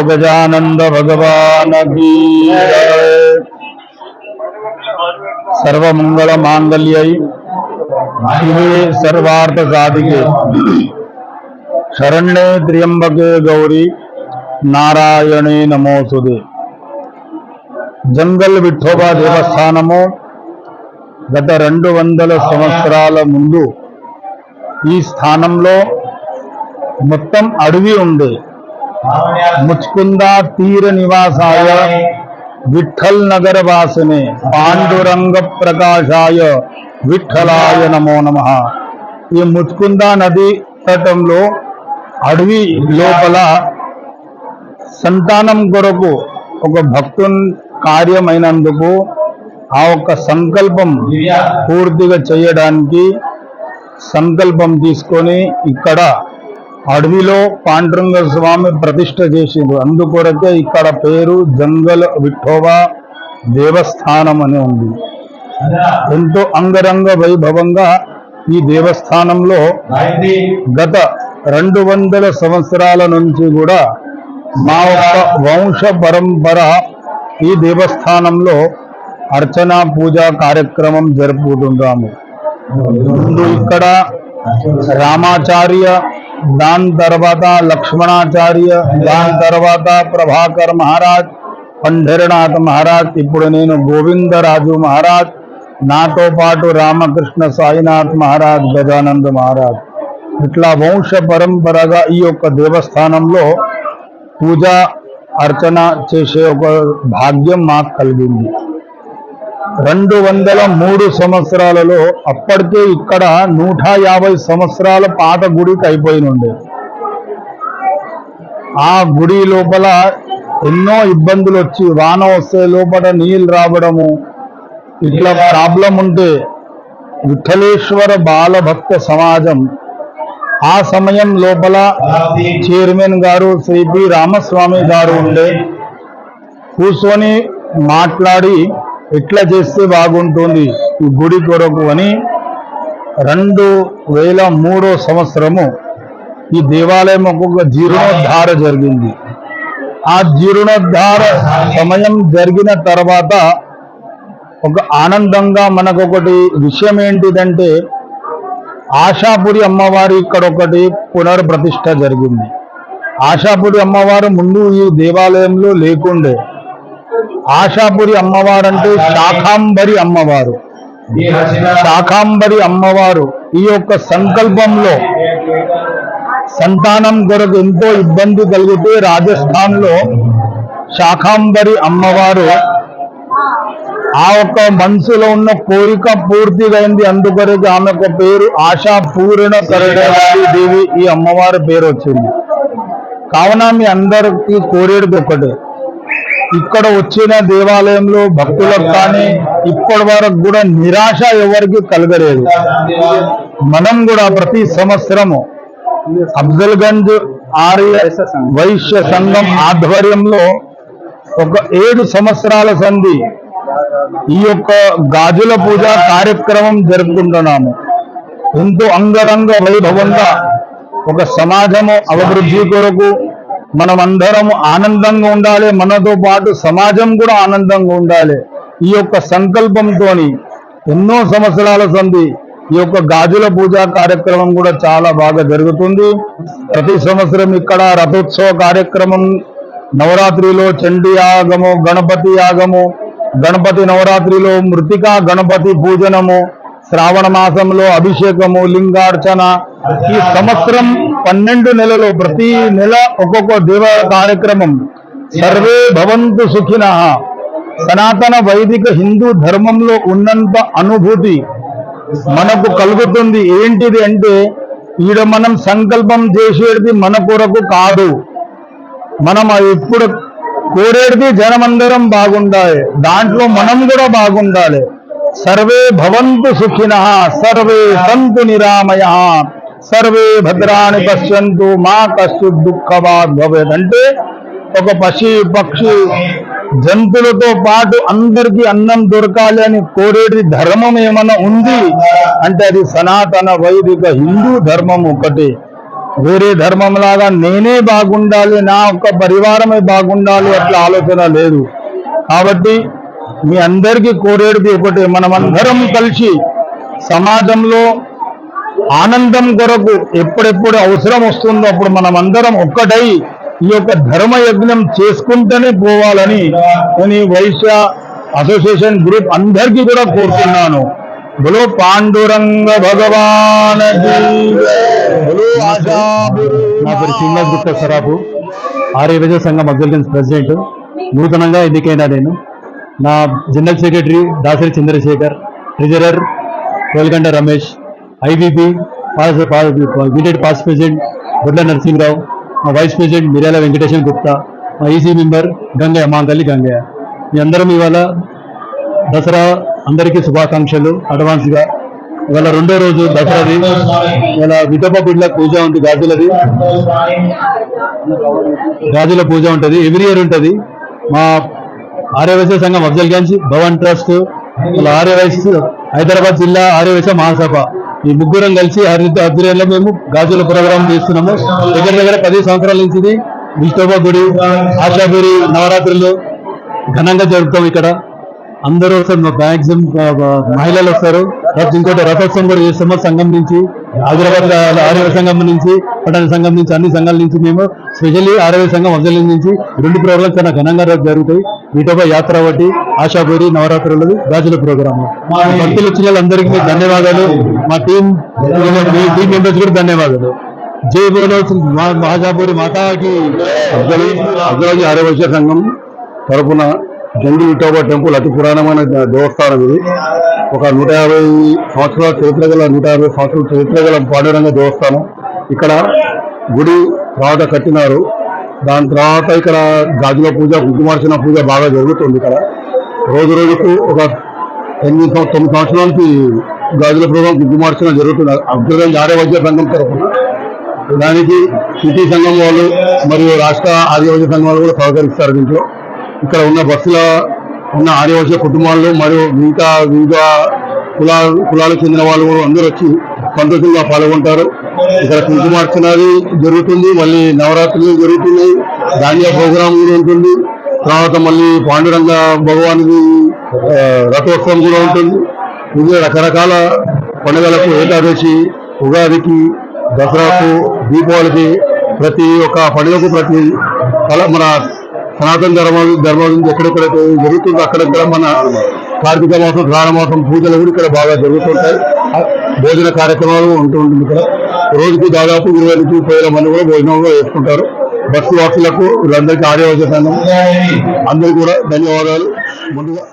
गजानंद भगवान की सर्वमंगल मांगल्यै शिवे सर्वार्थ साधिके शरण्ये त्र्यंबके गौरी नारायणे नमोस्तुते। జంగల్ విఠోబా దేవస్థానము గత 200 సంవత్సరాల ముందు ఈ స్థానంలో మొత్తం అడవి ఉండే. ముచ్కుంద తీర నివాసాయ విఠల్ నగర వాసనే పాండురంగ ప్రకాశాయ విఠలాయ నమో నమః. ఈ ముచ్కుంద నది తటంలో అడవి లోపల సంతానం కొరకు ఒక భక్తుని కార్యమైనందుకు ఆ ఒక్క సంకల్పం పూర్తిగా చేయడానికి సంకల్పం తీసుకొని ఇక్కడ అడవిలో పాండురంగ స్వామి ప్రతిష్ఠ చేసిండు. అందుకొరకే ఇక్కడ పేరు జంగల్ విఠోబా దేవస్థానం అని ఉంది. ఎంతో అంగరంగ వైభవంగా ఈ దేవస్థానంలో గత 200 సంవత్సరాల నుంచి కూడా మా యొక్క వంశ పరంపర ఈ దేవస్థానంలో అర్చన పూజా కార్యక్రమం జరుపుకుంటాము. ముందు ఇక్కడ రామాచార్య, దాని తర్వాత లక్ష్మణాచార్య, దాని తర్వాత ప్రభాకర్ మహారాజ్, పండరనాథ్ మహారాజ్, ఇప్పుడు నేను గోవిందరాజు మహారాజ్, నాతో పాటు రామకృష్ణ సాయినాథ్ మహారాజ్, గజానంద మహారాజ్, ఇట్లా వంశ పరంపరగా ఈ యొక్క దేవస్థానంలో పూజ అర్చన చేసే ఒక భాగ్యం మాకు కలిగింది. 203 సంవత్సరాలలో అప్పటికే ఇక్కడ 150 సంవత్సరాల పాత గుడికి అయిపోయినుండే. ఆ గుడి లోపల ఎన్నో ఇబ్బందులు వచ్చి వాన వస్తే లోపల నీళ్ళు రావడము ఇట్లా ప్రాబ్లం ఉంటే విఠలేశ్వర బాలభక్త సమాజం ఆ సమయం లోపల చైర్మన్ గారు శ్రీ పి రామస్వామి గారు ఉండే. కూర్చొని మాట్లాడి ఎట్లా చేస్తే బాగుంటుంది ఈ గుడి కొరకు అని 2003 సంవత్సరము ఈ దేవాలయం ఒక్కొక్క జీర్ణోద్ధార జరిగింది. ఆ జీర్ణోద్ధార సమయం జరిగిన తర్వాత ఒక ఆనందంగా మనకొకటి విషయం ఏంటిదంటే ఆశాపురి అమ్మవారి ఇక్కడ ఒకటి పునర్ప్రతిష్ఠ జరిగింది. ఆశాపురి అమ్మవారు ముందు ఈ దేవాలయంలో లేకుండే. ఆశాపురి అమ్మవారు అంటే శాకాంబరి అమ్మవారు. శాకాంబరి అమ్మవారు ఈ యొక్క సంకల్పంలో సంతానం కొరకు ఎంతో ఇబ్బంది కలిగితే రాజస్థాన్ లో శాకాంబరి అమ్మవారు ఆ ఒక్క మనసులో ఉన్న కోరిక పూర్తిగా అయింది. అందుకొరకు ఆమెకు పేరు ఆశాపూర్ణ కరుణావతి దేవి ఈ అమ్మవారి పేరు వచ్చింది. కావున మీ అందరికీ కోరేది ఒకటే, ఇక్కడ వచ్చిన దేవాలయంలో భక్తులకు కానీ ఇప్పటి వరకు కూడా నిరాశ ఎవరికి కలగలేదు. మనం కూడా ప్రతి సంవత్సరము అఫ్జల్గంజ్ ఆర్య వైశ్య సంఘం ఆధ్వర్యంలో ఒక 7 సంవత్సరాల సంధి ఈ యొక్క గాజుల పూజ కార్యక్రమం జరుపుకుంటున్నాము. ఎంతో అంగరంగ వైభవంగా ఒక సమాజము అభివృద్ధి కొరకు మనమందరము ఆనందంగా ఉండాలి, మనతో పాటు సమాజం కూడా ఆనందంగా ఉండాలి. ఈ యొక్క సంకల్పంతో ఎన్నో సంవత్సరాల సంధి ఈ యొక్క గాజుల పూజా కార్యక్రమం కూడా చాలా బాగా జరుగుతుంది. ప్రతి సంవత్సరం ఇక్కడ రథోత్సవ కార్యక్రమం, నవరాత్రిలో చండీ యాగము, గణపతి యాగము, గణపతి నవరాత్రిలో మృతికా గణపతి పూజనము, శ్రావణ మాసంలో అభిషేకము, లింగార్చన. ఈ సంవత్సరం 12 నెలలు ప్రతి నెల ఒక్కొక్క దేవ కార్యక్రమం. సర్వే భవంతు సుఖినః. సనాతన వైదిక హిందూ ధర్మంలో ఉన్నంత అనుభూతి మనకు కలుగుతుంది. ఏంటిది అంటే ఈడ మనం సంకల్పం చేసేది మన కొరకు కాదు, మనం ఎప్పుడు కోరేది జనమందరం బాగుండాలి, దాంట్లో మనం కూడా బాగుండాలి. సర్వే భవంతు సుఖినః, సర్వే సంతు నిరామయః, సర్వే భద్రాణి పశ్యంతు మా కశ్చిత్ దుఃఖవాద్ భవేత్. అంటే ఒక పక్షి జంతువులతో పాటు అందరికీ అన్నం దొరకాలి అని కోరేది ధర్మం ఏమైనా ఉంది అంటే అది సనాతన వైదిక హిందూ ధర్మం ఒకటి. వేరే ధర్మం లాగా నేనే బాగుండాలి, నా ఒక్క పరివారమే బాగుండాలి అట్లా ఆలోచన లేదు. కాబట్టి మీ అందరికీ కోరేది ఒకటి, మనమందరం కలిసి సమాజంలో ఆనందం కొరకు ఎప్పుడెప్పుడు అవసరం వస్తుందో అప్పుడు మనమందరం ఒక్కటై ఈ యొక్క ధర్మ యజ్ఞం చేసుకుంటూనే పోవాలని నేను వైశ్య అసోసియేషన్ గ్రూప్ అందరికీ కూడా కోరుతున్నాను. బోలో పాండురంగ భగవాన్ నా పేరు శ్రీనివాస్ గుప్తా సరాపు, ఆర్య వైశ్య సంఘం అబ్జర్వెన్స్ ప్రెసిడెంట్. నూతనంగా ఎన్నికైన నేను. నా general secretary Dasari Chandrashekar, treasurer Kolganda Ramesh, IBP immediate past president Bodla Narasimharao, మా వైస్ ప్రెసిడెంట్ మిర్యాల వెంకటేశ్వర గుప్తా, మా ఈసీ మెంబర్ గంగయ్య, మాంగల్లి గంగయ్య. మీ అందరం ఇవాళ దసరా అందరికీ శుభాకాంక్షలు అడ్వాన్స్గా. ఇవాళ రెండో రోజు దసరాది. ఇవాళ విఠోబా గుడిలో పూజ ఉంది, గాజుల పూజ ఉంటుంది, ఎవ్రీ ఇయర్ ఉంటుంది. మా ఆర్యవైశ్య సంఘం అఫ్జల్గంజ్ భవన్ ట్రస్ట్, ఆర్యవైశ్య హైదరాబాద్ జిల్లా ఆర్యవైశ్య మహాసభ, ఈ ముగ్గురం కలిసి ఆధ్వర్యంలో మేము గాజుల ప్రోగ్రాం చేస్తున్నాము. దగ్గర దగ్గర 10 సంవత్సరాల నుంచి విఠోబా గుడి ఆశాపురి నవరాత్రులు ఘనంగా జరుపుతాం. ఇక్కడ అందరూ వస్తారు, మ్యాక్సిమం మహిళలు వస్తారు. ఇంకోటి రథోత్సవం కూడా చేస్తాము. సంఘం నుంచి, హైదరాబాద్ ఆర్యవ సంఘం నుంచి, పట్టణ సంఘం నుంచి, అన్ని సంఘాల నుంచి మేము స్పెషల్లీ ఆర్యవ సంఘం అఫ్జల్ నుంచి 2 ప్రోగ్రామ్స్ చాలా ఘనంగా జరుగుతాయి. విఠోబా యాత్ర ఒకటి, ఆశాపురి నవరాత్రులది, గాజుల ప్రోగ్రాము. భక్తులు వచ్చిన వాళ్ళందరికీ ధన్యవాదాలు. మా టీం మెంబర్స్ కూడా ధన్యవాదాలు. జై బోలో ఆశాపురి మాతాకి. అఫ్జల్ ఆర్యవైశ్య సంఘం తరపున జంగి విఠోబా టెంపుల్ అతి పురాణమైన దేవస్థానం. ఇది ఒక 150 సంవత్సరాల చరిత్ర గల 150 సంవత్సరాల చరిత్ర గల పాండురంగ దేవస్థానం. ఇక్కడ గుడి తర్వాత కట్టినారు. దాని తర్వాత ఇక్కడ గాజుల పూజ, కుంకుమార్చన పూజ బాగా జరుగుతుంది. ఇక్కడ రోజు రోజుకు ఒక 9 సంవత్సరాల నుంచి గాజుల ప్రోగ్రాం, కుంకుమార్చన జరుగుతుంది. అఫ్జల్గంజ్ ఆర్యవైశ్య సంఘం తరఫున దానికి సిటీ సంఘం వాళ్ళు మరియు రాష్ట్ర ఆర్యవైశ్య సంఘం వాళ్ళు కూడా సహకరిస్తారు. దీంట్లో ఇక్కడ ఉన్న బస్సుల ఉన్న ఆర్యవైశ్య కుటుంబాలు మరియు మిగతా వివిధ కులాలకు చెందిన వాళ్ళు కూడా అందరూ వచ్చి సంతోషంగా పాల్గొంటారు. ఇక్కడ కుంకుమార్చనది జరుగుతుంది, మళ్ళీ నవరాత్రులు జరుగుతున్నాయి, ధాన్య ప్రోగ్రాం కూడా ఉంటుంది. తర్వాత మళ్ళీ పాండురంగ భగవానుడి రథోత్సవం కూడా ఉంటుంది. ఇది రకరకాల పండుగలకు, ఏకాదశి, ఉగాదికి, దసరాకు, దీపావళికి, ప్రతి ఒక్క పండుగకు ప్రతి మన సనాతన ధర్మం ఎక్కడెక్కడైతే జరుగుతుందో అక్కడెక్కడ మన కార్తీక మాసం, శ్రావణ మాసం పూజలు కూడా ఇక్కడ బాగా జరుగుతుంటాయి. భోజన కార్యక్రమాలు ఉంటుంది. ఇక్కడ రోజుకి దాదాపు 20 నుంచి 30 మంది కూడా భోజనం కూడా వేసుకుంటారు. బస్సు వాసులకు వీళ్ళందరికీ ఆర్యవైశ్య సంఘం అందరికీ కూడా ధన్యవాదాలు. ముందుగా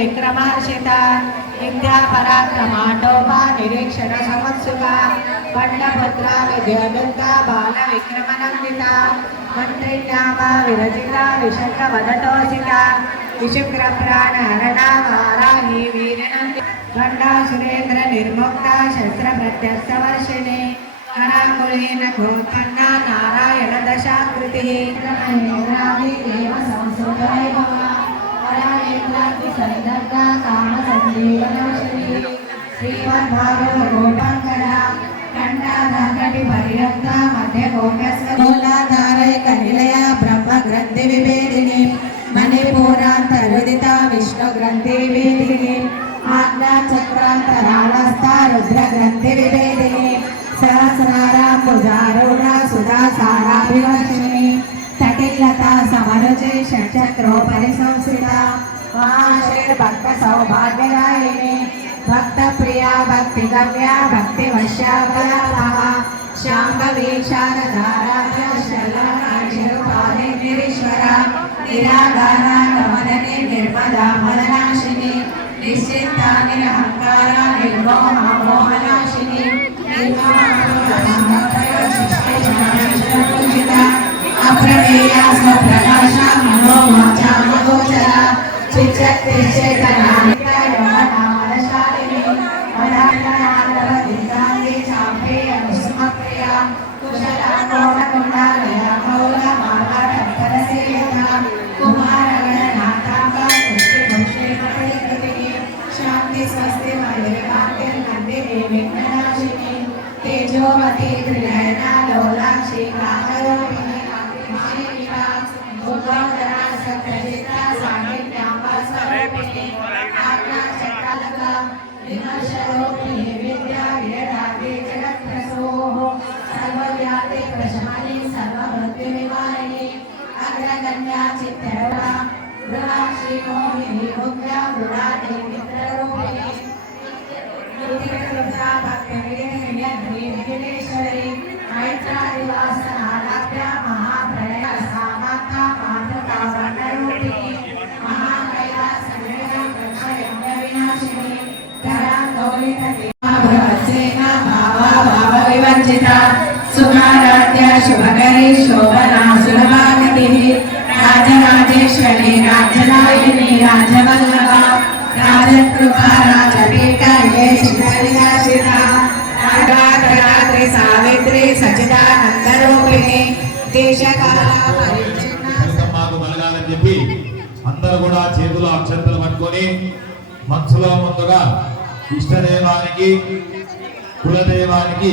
విక్రమార్షిత విద్యా పరాక్రమాటోపా నిరీక్షణ సంవత్సుక పండపుత్ర విద్యాదుర్గ బాల విక్రమనందిత మంత్రినామ విరచిత విశంఖవదతోసిత విశుక్రప్రాణహరణా వారాహి వీరనంది గండా సురేంద్ర నిర్ముక్త శస్త్ర ప్రత్యక్షవర్షిణి కరాకులేన గోత్పన్న నారాయణ దశాకృతి దేవ సంస్కృతై భవ పరాయేంద్రాది సందర్భ కామ సంజీవనోషిణి శ్రీమద్భాగవ గోపాంకర కంఠాధాకటి పర్యంత మధ్య గోప్యస్వూలాధారైక నిలయ బ్రహ్మ గ్రంథి విభేదిని మణిపూరాంతరుదిత విష్ణు గ్రంథి విభేదిని ఆజ్ఞా చక్రాంతరాళస్థ రుద్ర గ్రంథి విభేదిని సహస్రారాంబుజారూఢ సుధా సారాభివర్షిణి తటిల్లత సమరుచి షట్చక్రోపరి సంస్థిత మహాశ్రీర్భక్త సౌభాగ్యదాయిని భక్త ప్రియా భక్తి గమ్య భక్తి వశ్యాపరాపహ శాంభవి శారదారాధ్య శరణాక్షరుపాదే నిరీశ్వర నిరాధార గమనని నిర్మదా మదనాశిని నిశ్చింత నిరహంకార నిర్మోహ మోహనాశిని అప్రమేయ స్వప్రకాశ మనోవాచామగోచర చిచ్చక్తి చేతనా तेजोमती त्रिनयना लोलाक्षी कामरूपिणी भूतोदरा सत्यजिता सान्निध्याम्बा स्वरूपिणी आज्ञा चक्रालका विमर्शरूपिणी विद्या वेदादि जगत्प्रसूः सर्वव्यापि प्रशमनी सर्वमृत्युनिवारिणी अग्रगण्या चित्तरूपा गृहाक्षी मोहिनी मुग्धा गुणानि मित्ररूपिणी भक्तिविघ्नेश्वरी मैत्रादिवासनालाभ्या महाप्रलय सामाता मातृका वर्णरूपिणी महाकैलासविनाशिनी धरान्दोलितसेना भावा भावविवर्जिता सुखाराध्या शुभकरी शोभना सुलभागतिः राजराजेश्वरी राज्यनायिनी राजवल्लभा राजकृपा राजपीठ ये शिखरिदाशिता रात्री सावित्री सचिदानंदरूपिणी దేశకాల మాకు మలగాలని చెప్పి అందరూ కూడా చేతులు అక్షంతలు పట్టుకొని మనసులో ముందుగా ఇష్టదైవానికి కులదైవానికి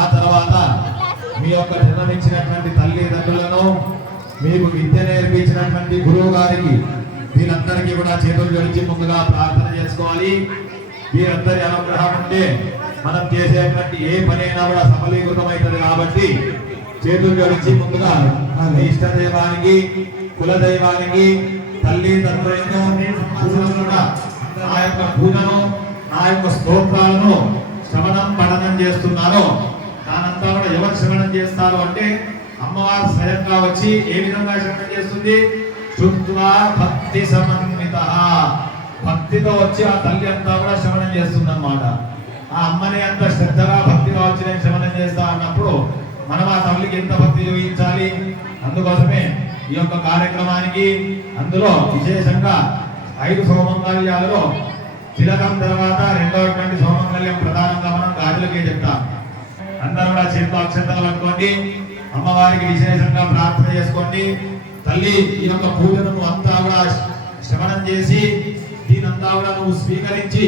ఆ తర్వాత మీ యొక్క జన్మనిచ్చినటువంటి తల్లిదండ్రులను మీకు విద్య నేర్పించినటువంటి గురువు గారికి వీరందరికీ కూడా చేతులు జోడించి ముందుగా ప్రార్థన చేసుకోవాలి. వీరందరి అనుగ్రహం ఉంటే మనం చేసేటువంటి ఏ పనైనా కూడా సఫలీకృతమవుతుంది కాబట్టి చేతులు జోడించి ముందుగా ఇష్టదైవానికి కులదైవానికి తల్లిదండ్రులను కూడా నా యొక్క పూజను నా యొక్క స్తోత్రాలను శ్రవణం పఠనం చేస్తున్నాను. దానంతా కూడా ఎవరు శ్రవణం చేస్తారు అంటే అమ్మవారు స్వయంగా వచ్చి ఏ విధంగా శ్రవణం చేస్తుంది? శుద్ధ్వా భక్తి సమన్విత, భక్తితో వచ్చి ఆ తల్లి అంతా కూడా శ్రవణం చేస్తుంది అన్నమాట. ఆ అమ్మని అంత శ్రద్ధగా భక్తిగా వచ్చి నేను శ్రవణం చేస్తా అన్నప్పుడు మనం ఆ తల్లికి ఎంత భక్తి చూపించాలి? అందుకోసమే ఈ యొక్క కార్యక్రమానికి అందులో విశేషంగా 5 సోమంగళ్యాలలో తిలకం తర్వాత రెండవటువంటి సోమంగళ్యం ప్రధానంగా మనం గాజులకే చెప్తాం. అందరూ కూడా చేతిలో అక్షంతలు పట్టుకోండి, అమ్మవారికి విశేషంగా ప్రార్థన చేసుకోండి. తల్లి ఈ యొక్క పూజను అంతా కూడా శ్రవణం చేసి దీనంతా కూడా నువ్వు స్వీకరించి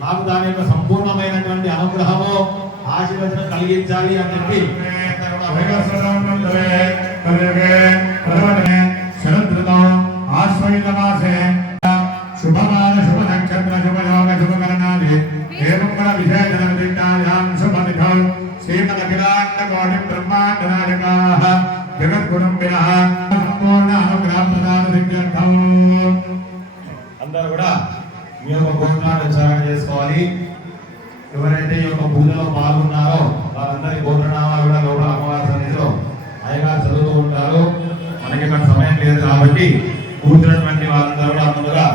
మాకు దాని యొక్క సంపూర్ణమైనటువంటి అనుగ్రహము ఆశీర్వచనం కలిగించాలి అని చెప్పి శుభమాన శుభ నక్షత్ర శుభయోగ శుభకరణాది ఏవం కూడా విశేషణ శుభనిధౌ శ్రీమద్ అఖిలాండ కోటి బ్రహ్మాండ నాయకాః జగద్గుణంబినః సంపూర్ణ అనుగ్రహ ప్రదాన సిద్ధ్యర్థం. అందరూ కూడా మీ యొక్క గోత్రాన్ని ఉచ్చారణ చేసుకోవాలి. ఎవరైతే ఈ యొక్క పూజలో పాల్గొన్నారో వారందరి గోత్రనామాలు కూడా లోపల అమ్మవారి సన్నిధిలో అయ్యగారు చదువుతూ ఉంటారు. మనకి ఇక్కడ సమయం లేదు కాబట్టి కూర్చున్నటువంటి వారందరూ కూడా ముందుగా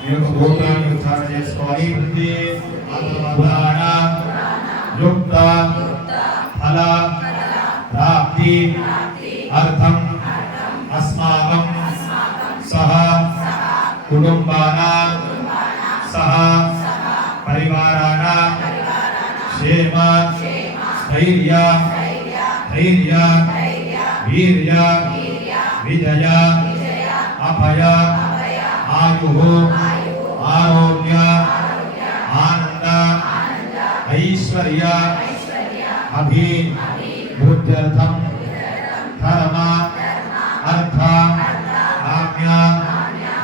మీ యొక్క గోత్రాన్ని ఉచ్చారణ చేసుకోవాలి. పురాణ యుక్త ఫల ప్రాప్తి అర్థం परिवाराणां क्षेम स्थैर्य धैर्य वीर्य विजय अभय आयुः आरोग्य आनंद ऐश्वर्य अभिवृद्ध्यर्थं धर्म अर्थ काम्य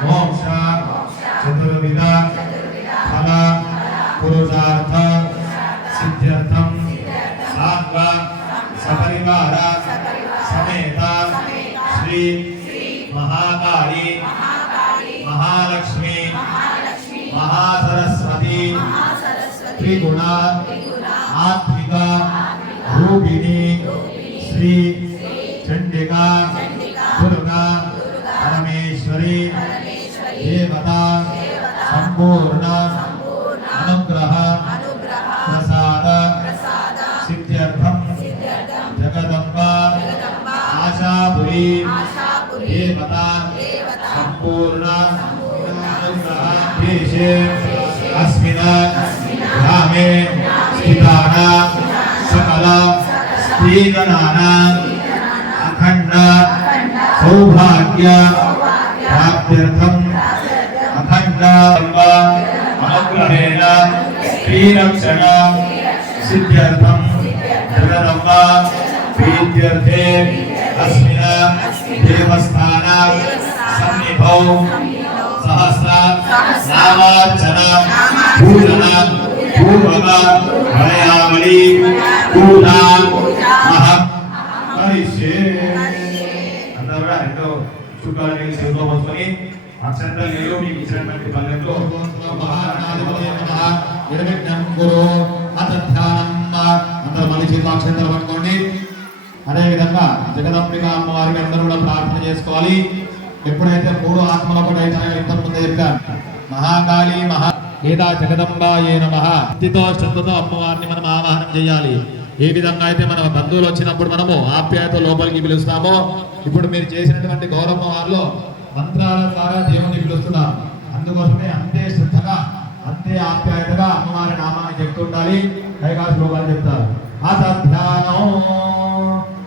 मोक्ष चतुर्विध फल पुरुषार्थ सिद्ध्यर्थं सात्व सपरिवार समेत श्री महाकाली महालक्ष्मी महासरस्वती त्रिगुणा आत्मिका रूपिणी श्री चंडिका दुर्गा परमेश्वरी देवता संपूर्ण अनुग्रह प्रसाद सिद्ध्यर्थं जगदम्बा आशापुरी देवता संपूर्ण अनुग्रह देशे अस्मिन् ग्रामे स्थितानां सकल स्त्रीगणानां अखंड सौभाग्य प्राप्त्यर्थं अखंड अनुग्रहेण श्रीरक्षण सिद्ध्यर्थं जगदम्बा प्रीत्यर्थे अस्मिन् देवस्थान सन्निधौ सहस्र नामार्चन पूजन पूर्वक वलयावली पूजा करिष्ये అందరూ కూడా ఎంతో చుక్కాలు కలిసి చేతిలో పోసుకొని అక్షంతలు నీళ్ళు మీకు ఇచ్చినటువంటి పల్లెంలో మహానాధిపతి నమః నిర్విఘ్నం కురు అతధ్యానం అందరూ మళ్ళీ చేతిలో అక్షంతలు పట్టుకోండి. అదేవిధంగా జగదంబిక అమ్మవారికి అందరూ కూడా ప్రార్థన చేసుకోవాలి. ఎప్పుడైతే మూడు ఆత్మల కూడా అయితే ఇంతకుముందే చెప్పాను మహాకాళి లేదా జగదంబాయే నమః భక్తితో శ్రద్ధతో అమ్మవారిని మనం ఆవాహనం చేయాలి. ఏ విధంగా అయితే మన బంధువులు వచ్చినప్పుడు మనము ఆప్యాయత లోపలికి పిలుస్తామో ఇప్పుడు మీరు చేసినటువంటి గౌరమ్మ వారిలో మంత్రాల ద్వారా దేవుని పిలుస్తున్నారు. అందుకోసమే అంతే శ్రద్ధగా అంతే ఆప్యాయతగా అమ్మవారి నామాన్ని చెప్తుండాలి. పైగా శ్లోకాలు చెప్తారు. అతధ్యానం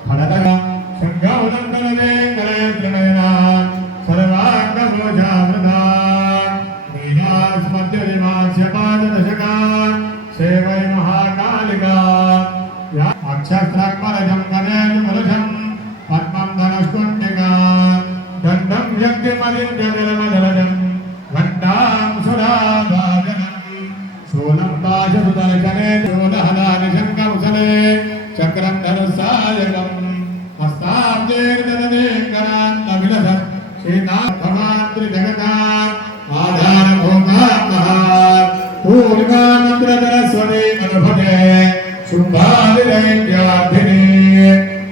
ఖడగం సంగౌదంగలే కలేత్రనయనా సర్వాంగభోజామృతా శ్రీనాస్మద్యరిమాస్యపాదశకాన్ సేవై మహాకాళికా అక్షస్రాక్మరజం కనేజమలజం పద్మం ధనస్కుంటికాన్ దండం వ్యక్తిమలింజలమజలజం ఘంటాం సురాభాజనం శూలం పాశుదర్శనే శూలహలాని శంఖముసలే చక్రం ధనుస్సాయకం హస్తాబ్జేర్దనదేకరాన్నవిలసత్ శ్రీనాథమాత్రి జగతాన్ ఆధారభూతామహాన్ పూర్ణానంద్రధరస్వతి అనుభతే శుంభాదిదైత్యార్థిని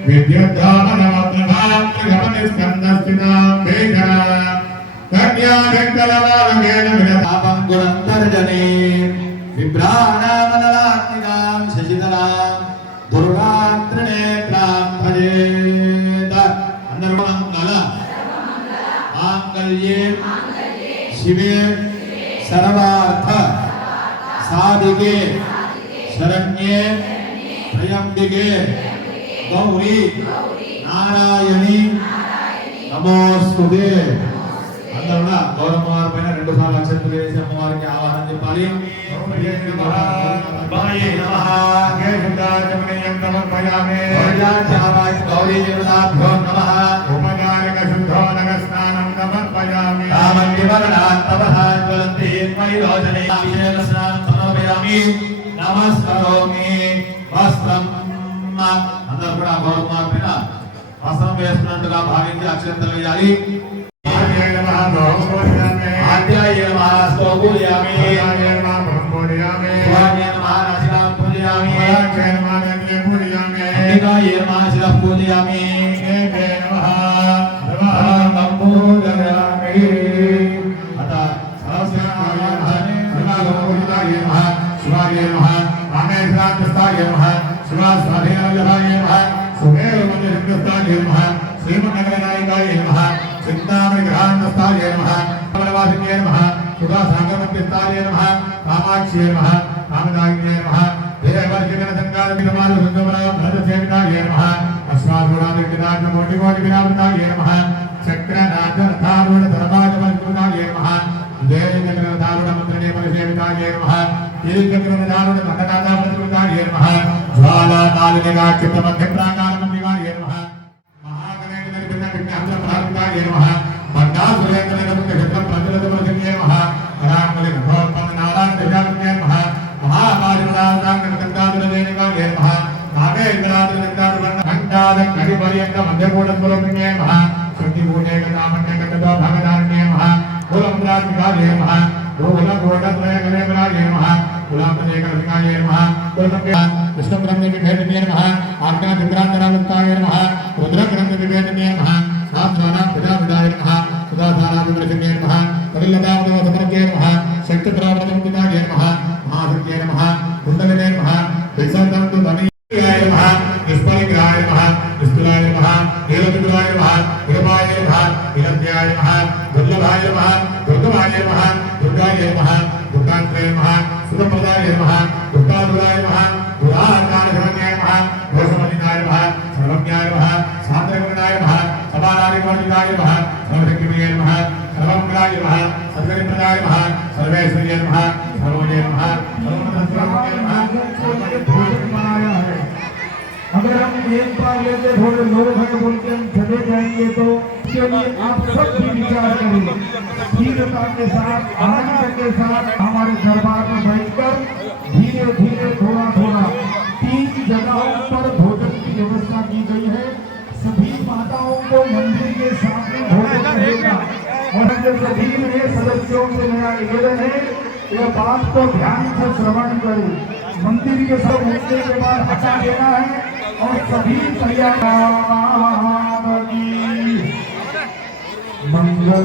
విద్యుద్ధామనమప్రభాప్రగమనిస్కందస్థితాం భేషణ కన్యాగంగలవాలకేన విడతాపం గుణంతర్జనే విభ్రాణామనలాత్మికాం శశిధరాం దుర్గాత్రినేత్రాం భజేత. అందరూ మంగళ మాంగళ్యే శివే సర్వార్థ సాధికే శరణ్యే త్రయంబికే గౌరీ నారాయణి నమోస్తుతే. అందరూ కూడా గౌరమ్మ వారి పైన 2 సార్లు అక్షంతలు వేసి అమ్మవారికి ఆవాహనం చెప్పాలి. గౌరీ దేవతాభ్యో నమః ఉపకారిక శుద్ధో నగస్నానం సమర్పయామి. జ్వలంతి మణిరోచనే అభిషేక స్నానం సమర్పయామి. నమస్కరోమి వస్త్రం. అందరూ కూడా గౌరమ్మ వారి పైన వస్త్రం వేస్తున్నట్టుగా భావించి అక్షంతలు వేయాలి. ఆద్యాయ నమః స్తోపూజయామి. శివాయ నమః శివం పూజయామి. అంబికాయ నమః శివం పూజయామి. అత సహస్రనామాయ నమః శివాయ నమః రామేశ్వరాయ నమః శివాస్వాధీనాయ నమః సుమేరు మందిరస్థాయ నమః శ్రీమన్నగరనాయకాయ నమః చింతామణి గ్రహాంతస్థాయ నమః కమలవాసిన్యే నమః सुधा सागर मध्यस्थाय नमः कामाक्षी नमः कामदायिन्ये नमः देवर्षिकन संकार विधमान सुंदरा भरत सेविताय नमः अश्वारूढ़ादिविदाय कोटि कोटि विनामताय नमः चक्रनाथ रथारूढ़ धर्माज मजबूताय नमः देवचक्र रथारूढ़ मंत्रणे परिसेविताय नमः तीर्थचक्र रथारूढ़ खंडनाथ मजबूताय नमः ज्वाला कालिका चित्त मध्य प्राकार मंदिराय नमः महागणेश निर्भिन्न विघ्नांतर भारताय नमः मंडासुरेंद्र नमः क्षेत्र प्रज्वलित प्रसन्ने नमः रामबलि घोरपन नारायण दशावताय नमः महाकालिकांग गंगाधर देवताय नमः नागेंद्राधर गंगाधर घंटाद कटिपर्यंत मध्यकोट स्वरूपिणे नमः शक्ति पूजे नामन्य कटतो भगदान्ये नमः कुलमंत्रात्मिकाय नमः गोलकोटत्रय कलेवराय नमः कुलापदेकरसिकाय नमः कुलमंगे विष्णुक्रमणे विभेदने नमः आज्ञा विक्रांतरावताय नमः रुद्रक्रमणे विभेदने नमः सात्वाना प्रजापदाय नमः सुधाधारा विवृतिने नमः कलिलतावतो समर्गे नमः शक्तिप्रावतमुदाय नमः महाशक्तिये नमः कुंडलिने नमः विसर्जन्तु धनीयाय नमः निष्फलिकाय नमः निस्तुलाय नमः नीलचतुराय नमः निरपाय नमः निरत्याय नमः दुर्लभाय नमः दुर्गमाय नमः दुर्गाय नमः दुर्गांत्रे नमः सुखप्रदाय नमः दुर्गादुराय नमः दुराकारशरण्याय नमः दोषमलिनाय नमः सर्वज्ञाय नमः सान्द्रगुणाय नमः समानादिवर्जिताय नमः सर्वशक्तिमये नमः सर्वमंगलाय नमः सर्वनिप्रदाय नमः सर्वेश्वर्याय नमः सर्वोजय नमः सर्वमंगलाय नमः भोजन बनाया है। अगर हम एक बार लेते थोड़े लोग हैं बोल के हम चले जाएंगे तो इसके लिए आप सब भी विचार करें, धीरता के साथ आनंद के साथ हमारे दरबार में बैठकर धीरे धीरे थोड़ा थोड़ा 3 जगहों पर भोजन की व्यवस्था की गई है। सभी माताओं को मंदिर के सामने भोजन रहेगा और जो सभी नए सदस्यों से नया निवेदन है यह बात को ध्यान से श्रवण करें। मंदिर के सब उठने के बाद हटा देना है और सभी तैयार मंगल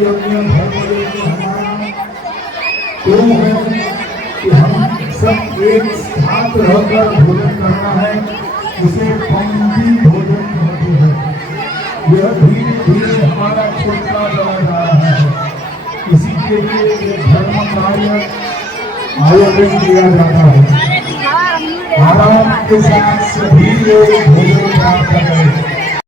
यज्ञ धर्म यज्ञ हमारा क्यों है कि हम सब एक साथ रहकर भोजन करना है, उसे पंक्ति भोजन कहते हैं। यह धीरे धीरे हमारा छूटता चला जा रहा है। इसी के लिए ये धर्म कार्य आयोजन किया जाता है। आराम के साथ सभी लोग भोजन प्राप्त करें।